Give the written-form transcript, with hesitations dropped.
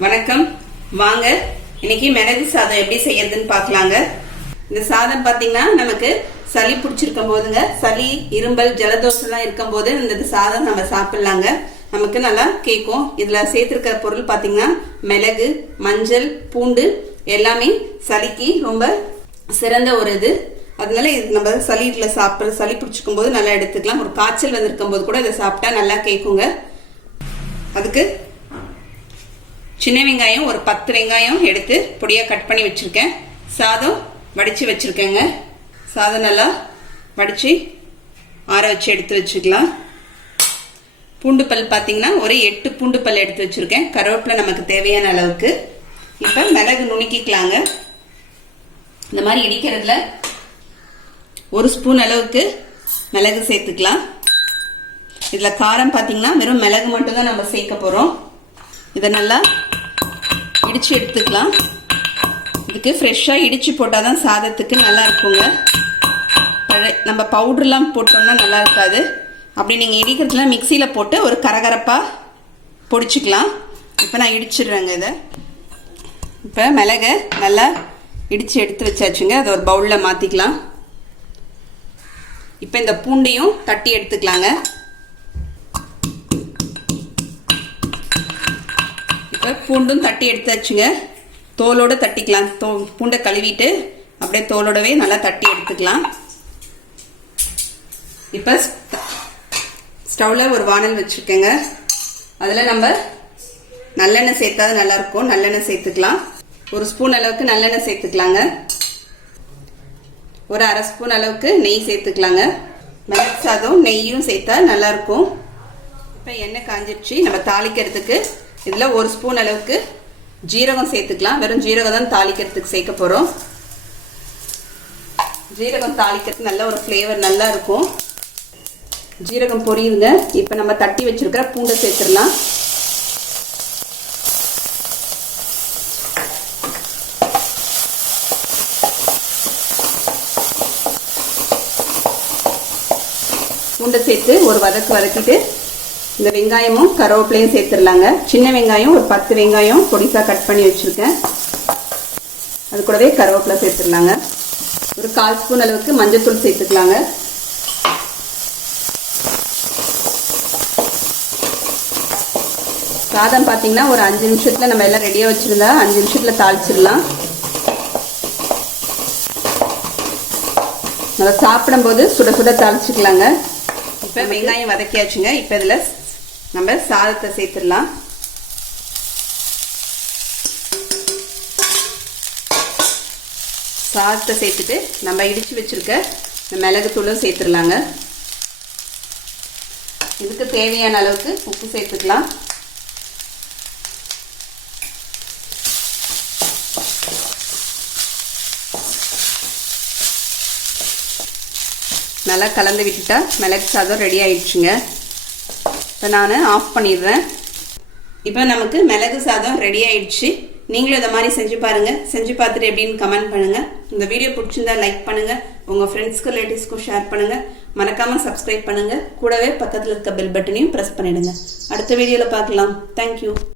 வணக்கம். வாங்க இன்னைக்கு மிளகு சாதம் எப்படி செய்யறதுன்னு பார்க்கலாங்க. இந்த சாதம் பார்த்தீங்கன்னா நமக்கு சளி பிடிச்சிருக்கும் போதுங்க, சளி இரும்பல் ஜலதோஷம்லாம் இருக்கும் போது இந்த சாதம் நம்ம சாப்பிடலாங்க. நமக்கு நல்லா கேட்கும். இதுல சேர்த்திருக்கிற பொருள் பார்த்தீங்கன்னா மிளகு, மஞ்சள், பூண்டு எல்லாமே சளிக்கு ரொம்ப சிறந்த ஒரு இது. அதனால இது நம்ம சளியில சாப்பிட்ற சளி பிடிச்சிக்கும் போது நல்லா எடுத்துக்கலாம். ஒரு காய்ச்சல் வந்திருக்கும் போது கூட இதை சாப்பிட்டா நல்லா கேட்குங்க. அதுக்கு சின்ன வெங்காயம் ஒரு 10 வெங்காயம் எடுத்து பொடியாக கட் பண்ணி வச்சிருக்கேன். சாதம் வடித்து வச்சிருக்கேங்க. சாதம் நல்லா வடித்து ஆற வச்சு எடுத்து வச்சுக்கலாம். பூண்டு பல் பார்த்தீங்கன்னா ஒரு 8 பூண்டு பல் எடுத்து வச்சிருக்கேன். கருவேப்பிலை நமக்கு தேவையான அளவுக்கு. இப்போ மிளகு நுணுக்கிக்கலாங்க. இந்த மாதிரி இடிக்கிறதுல 1 ஸ்பூன் அளவுக்கு மிளகு சேர்த்துக்கலாம். இதில் காரம் பார்த்தீங்கன்னா வெறும் மிளகு மட்டும் தான் நம்ம சேர்க்க போகிறோம். இதை நல்லா இடித்து எடுத்துக்கலாம். இதுக்கு ஃப்ரெஷ்ஷாக இடித்து போட்டால் தான் சாதத்துக்கு நல்லா இருக்குங்க. நம்ம பவுடர்லாம் போட்டோம்னா நல்லா இருக்காது. அப்படி நீங்கள் இடிக்கிறதுல மிக்சியில் போட்டு ஒரு கரகரப்பாக பொடிச்சிக்கலாம். இப்போ நான் இடிச்சிடுறேங்க. இதை இப்போ மிளகை நல்லா இடித்து எடுத்து வச்சாச்சுங்க. அதை ஒரு பவுலில் மாற்றிக்கலாம். இப்போ இந்த பூண்டையும் தட்டி எடுத்துக்கலாங்க. இப்போ பூண்டும் தட்டி எடுத்தாச்சுங்க. தோலோடு தட்டிக்கலாம். பூண்டை கழுவிட்டு அப்படியே தோலோடவே நல்லா தட்டி எடுத்துக்கலாம். இப்போ ஸ்டவ்வில் ஒரு வானல் வச்சுருக்கேங்க. அதில் நம்ம நல்லெண்ணெய் சேர்த்தா நல்லாயிருக்கும். நல்லெண்ணெய் சேர்த்துக்கலாம். 1 ஸ்பூன் அளவுக்கு நல்லெண்ணெய் சேர்த்துக்கலாங்க. ஒரு 1/2 ஸ்பூன் அளவுக்கு நெய் சேர்த்துக்கலாங்க. மிளகு சாதம் நெய்யும் சேர்த்தா நல்லாயிருக்கும். இப்போ எண்ணெய் காஞ்சிடுச்சு. நம்ம தாளிக்கிறதுக்கு இதில் 1 ஸ்பூன் அளவுக்கு ஜீரகம் சேர்த்துக்கலாம். வெறும் ஜீரகம் தான் தாளிக்கிறதுக்கு சேர்க்க போகிறோம். ஜீரகம் தாளிக்கிறதுக்கு நல்ல ஒரு ஃப்ளேவர் நல்லா இருக்கும். ஜீரகம் பொரியுங்க. இப்போ நம்ம தட்டி வச்சிருக்கிற பூண்டை சேர்த்துடலாம். பூண்டை சேர்த்து ஒரு வதக்கிட்டு இந்த வெங்காயமும் கருவேப்பிலையும் சேர்த்துடலாங்க. சின்ன வெங்காயம் ஒரு 10 வெங்காயம் பொடிசாக கட் பண்ணி வச்சுருக்கேன். அது கூடவே கருவேப்பிலை சேர்த்துடலாங்க. ஒரு 1/4 ஸ்பூன் அளவுக்கு மஞ்சள்தூள் சேர்த்துக்கலாங்க. சாதம் பார்த்தீங்கன்னா ஒரு 5 நிமிஷத்தில் நம்ம எல்லாம் ரெடியாக வச்சுருந்தா 5 நிமிஷத்தில் தாளிச்சிடலாம். நம்ம சாப்பிடும்போது சுட சுட தாளிச்சிக்கலாங்க. இப்போ வெங்காயம் வதக்கியாச்சுங்க. இப்போ இதில் நம்ம சாதத்தை சேர்த்துடலாம். சாதத்தை சேர்த்துட்டு நம்ம இடித்து வச்சிருக்க இந்த மிளகுத்தூளும் சேர்த்துடலாங்க. இதுக்கு தேவையான அளவுக்கு உப்பு சேர்த்துக்கலாம். நல்லா கலந்து விட்டுட்டா மிளகு சாதம் ரெடி ஆயிடுச்சுங்க. இப்போ நான் ஆஃப் பண்ணிடுறேன். இப்போ நமக்கு மிளகு சாதம் ரெடி ஆயிடுச்சு. நீங்களும் இதை மாதிரி செஞ்சு பாருங்கள். செஞ்சு பார்த்துட்டு எப்படின்னு கமெண்ட் பண்ணுங்கள். இந்த வீடியோ பிடிச்சிருந்தா லைக் பண்ணுங்கள். உங்கள் ஃப்ரெண்ட்ஸ்க்கு ரிலேட்டிவ்ஸ்க்கும் ஷேர் பண்ணுங்கள். மறக்காமல் சப்ஸ்கிரைப் பண்ணுங்கள். கூடவே பக்கத்தில் இருக்க பெல் பட்டனையும் ப்ரெஸ் பண்ணிடுங்க. அடுத்த வீடியோவில் பார்க்கலாம். தேங்க்யூ.